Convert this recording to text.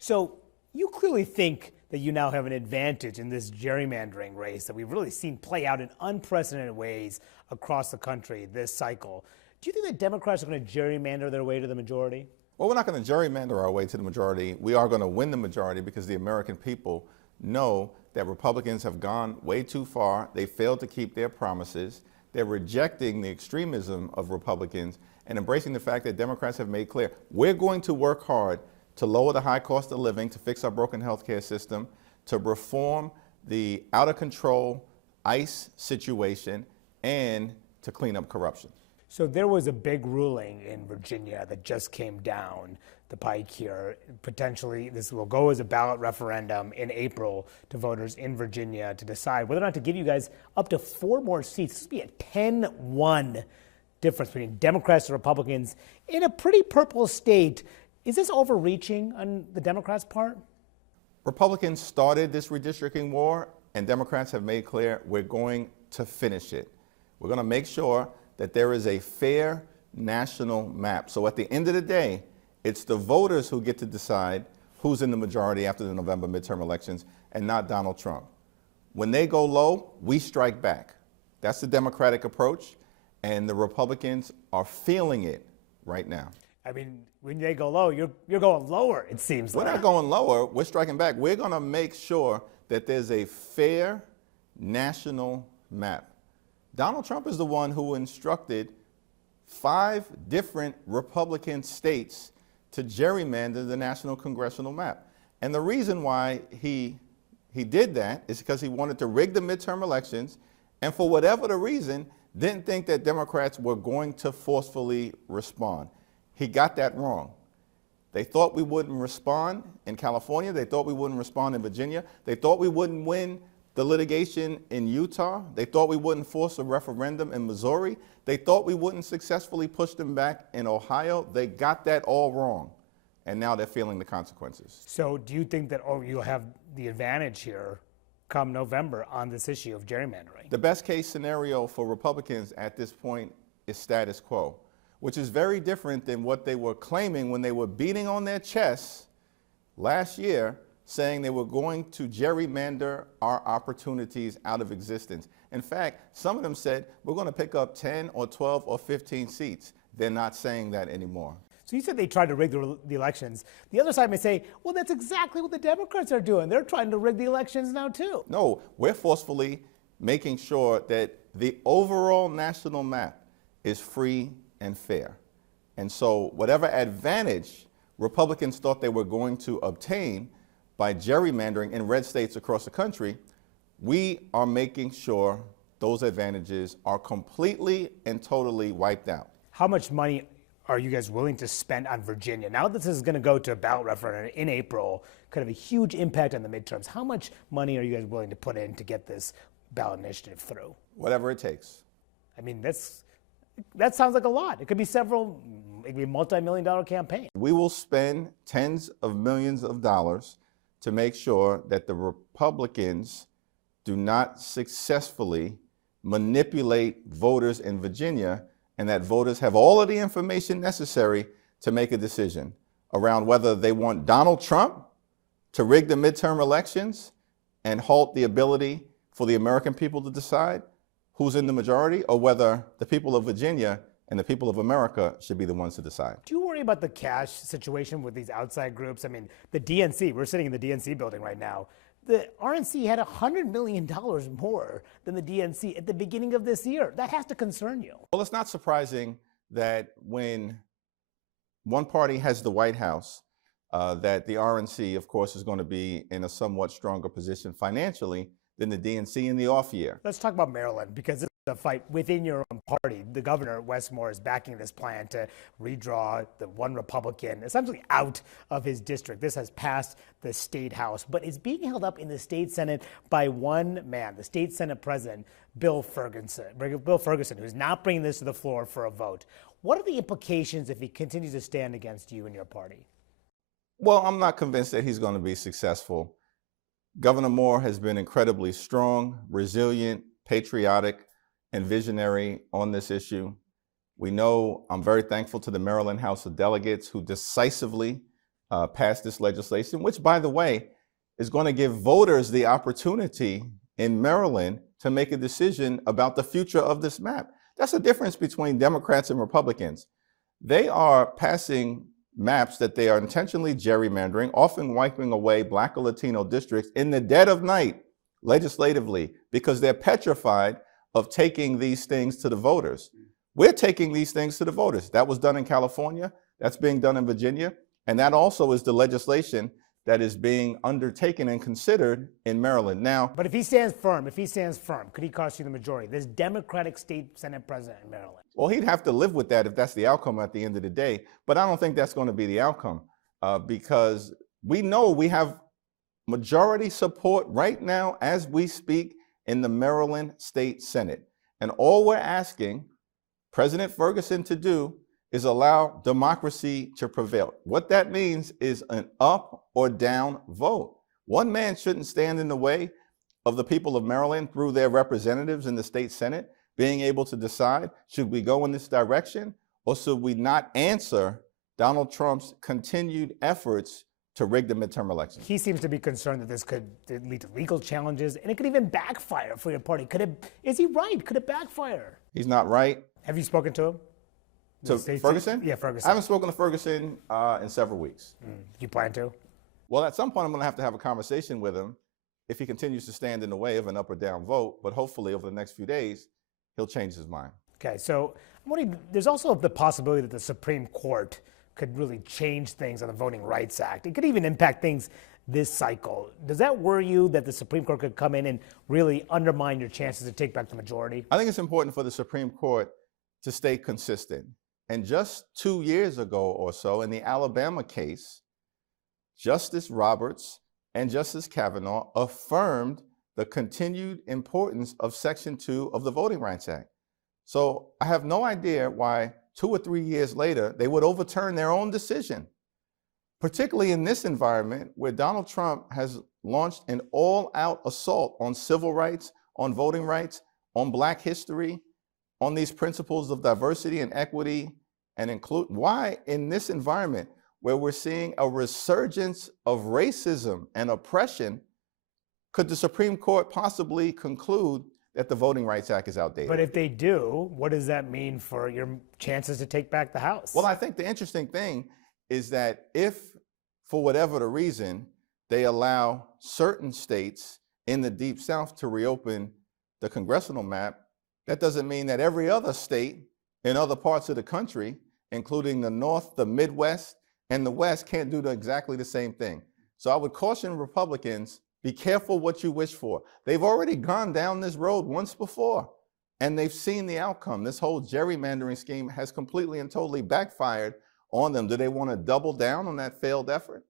So you clearly think that you now have an advantage in this gerrymandering race that we've really seen play out in unprecedented ways across the country this cycle. Do you think that Democrats are going to gerrymander their way to the majority? Well, we're not going to gerrymander our way to the majority. We are going to win the majority because the American people know that Republicans have gone way too far. They failed to keep their promises. They're rejecting the extremism of Republicans and embracing the fact that Democrats have made clear, we're going to work hard to lower the high cost of living, to fix our broken healthcare system, to reform the out-of-control ICE situation, and to clean up corruption. So there was a big ruling in Virginia that just came down the pike here. Potentially, this will go as a ballot referendum in April to voters in Virginia to decide whether or not to give you guys up to 4 more seats. This would be a 10-1 difference between Democrats and Republicans in a pretty purple state. Is this overreaching on the Democrats' part? Republicans started this redistricting war, and Democrats have made clear we're going to finish it. We're going to make sure that there is a fair national map. So at the end of the day, it's the voters who get to decide who's in the majority after the November midterm elections, and not Donald Trump. When they go low, we strike back. That's the Democratic approach, and the Republicans are feeling it right now. I mean, when they go low, you're going lower, it seems like. We're not going lower, we're striking back. We're going to make sure that there's a fair national map. Donald Trump is the one who instructed 5 different Republican states to gerrymander the national congressional map. And the reason why he did that is because he wanted to rig the midterm elections, and for whatever the reason, didn't think that Democrats were going to forcefully respond. He got that wrong. They thought we wouldn't respond in California. They thought we wouldn't respond in Virginia. They thought we wouldn't win the litigation in Utah. They thought we wouldn't force a referendum in Missouri. They thought we wouldn't successfully push them back in Ohio. They got that all wrong, and now they're feeling the consequences. So do you think that you'll have the advantage here come November on this issue of gerrymandering? The best case scenario for Republicans at this point is status quo, which is very different than what they were claiming when they were beating on their chests last year, saying they were going to gerrymander our opportunities out of existence. In fact, some of them said, we're going to pick up 10 or 12 or 15 seats. They're not saying that anymore. So you said they tried to rig the elections. The other side may say, well, that's exactly what the Democrats are doing. They're trying to rig the elections now, too. No, we're forcefully making sure that the overall national map is free and fair. And so whatever advantage Republicans thought they were going to obtain by gerrymandering in red states across the country, we are making sure those advantages are completely and totally wiped out. How much money are you guys willing to spend on Virginia? Now this is going to go to a ballot referendum in April, could have a huge impact on the midterms. How much money are you guys willing to put in to get this ballot initiative through? Whatever it takes. I mean, that sounds like a lot. It could be several, maybe a multi-million-dollar campaign. We will spend tens of millions of dollars to make sure that the Republicans do not successfully manipulate voters in Virginia, and that voters have all of the information necessary to make a decision around whether they want Donald Trump to rig the midterm elections and halt the ability for the American people to decide who's in the majority, or whether the people of Virginia and the people of America should be the ones to decide. Do you worry about the cash situation with these outside groups? I mean, the DNC, we're sitting in the DNC building right now. The RNC had $100 million more than the DNC at the beginning of this year. That has to concern you. Well, it's not surprising that when one party has the White House, that the RNC, of course, is going to be in a somewhat stronger position financially than the DNC in the off year. Let's talk about Maryland, because this is a fight within your own party. The governor, Wes Moore, is backing this plan to redraw the one Republican essentially out of his district. This has passed the state house, but it's being held up in the state Senate by one man, the state Senate president, Bill Ferguson, who's not bringing this to the floor for a vote. What are the implications if he continues to stand against you and your party? Well, I'm not convinced that he's going to be successful. Governor Moore has been incredibly strong, resilient, patriotic, and visionary on this issue. We know, I'm very thankful to the Maryland House of Delegates who decisively pass this legislation, which, by the way, is going to give voters the opportunity in Maryland to make a decision about the future of this map. That's the difference between Democrats and Republicans. They are passing maps that they are intentionally gerrymandering, often wiping away Black or Latino districts in the dead of night legislatively, because they're petrified of taking these things to the voters. We're taking these things to the voters. That was done in California. That's being done in Virginia. And that also is the legislation that is being undertaken and considered in Maryland. Now, but if he stands firm, could he cost you the majority? There's Democratic state Senate president in Maryland. Well, he'd have to live with that if that's the outcome at the end of the day. But I don't think that's going to be the outcome because we know we have majority support right now as we speak in the Maryland State Senate. And all we're asking President Ferguson to do is allow democracy to prevail. What that means is an up or down vote. One man shouldn't stand in the way of the people of Maryland through their representatives in the state Senate being able to decide, should we go in this direction or should we not answer Donald Trump's continued efforts to rig the midterm elections? He seems to be concerned that this could lead to legal challenges and it could even backfire for your party. Is he right? Could it backfire? He's not right. Have you spoken to him? To Ferguson? Yeah, Ferguson. I haven't spoken to Ferguson in several weeks. You plan to? Well, at some point I'm going to have a conversation with him if he continues to stand in the way of an up or down vote, but hopefully over the next few days, he'll change his mind. Okay, so there's also the possibility that the Supreme Court could really change things on the Voting Rights Act. It could even impact things this cycle. Does that worry you that the Supreme Court could come in and really undermine your chances to take back the majority? I think it's important for the Supreme Court to stay consistent. And just 2 years ago or so, in the Alabama case, Justice Roberts and Justice Kavanaugh affirmed the continued importance of Section 2 of the Voting Rights Act. So I have no idea why 2 or 3 years later they would overturn their own decision, particularly in this environment where Donald Trump has launched an all-out assault on civil rights, on voting rights, on Black history, on these principles of diversity and equity and include. Why in this environment where we're seeing a resurgence of racism and oppression could the Supreme Court possibly conclude that the Voting Rights Act is outdated? But if they do, what does that mean for your chances to take back the House? Well, I think the interesting thing is that if, for whatever the reason, they allow certain states in the Deep South to reopen the congressional map, that doesn't mean that every other state in other parts of the country, including the North, the Midwest, and the West, can't do exactly the same thing. So I would caution Republicans, be careful what you wish for. They've already gone down this road once before, and they've seen the outcome. This whole gerrymandering scheme has completely and totally backfired on them. Do they want to double down on that failed effort?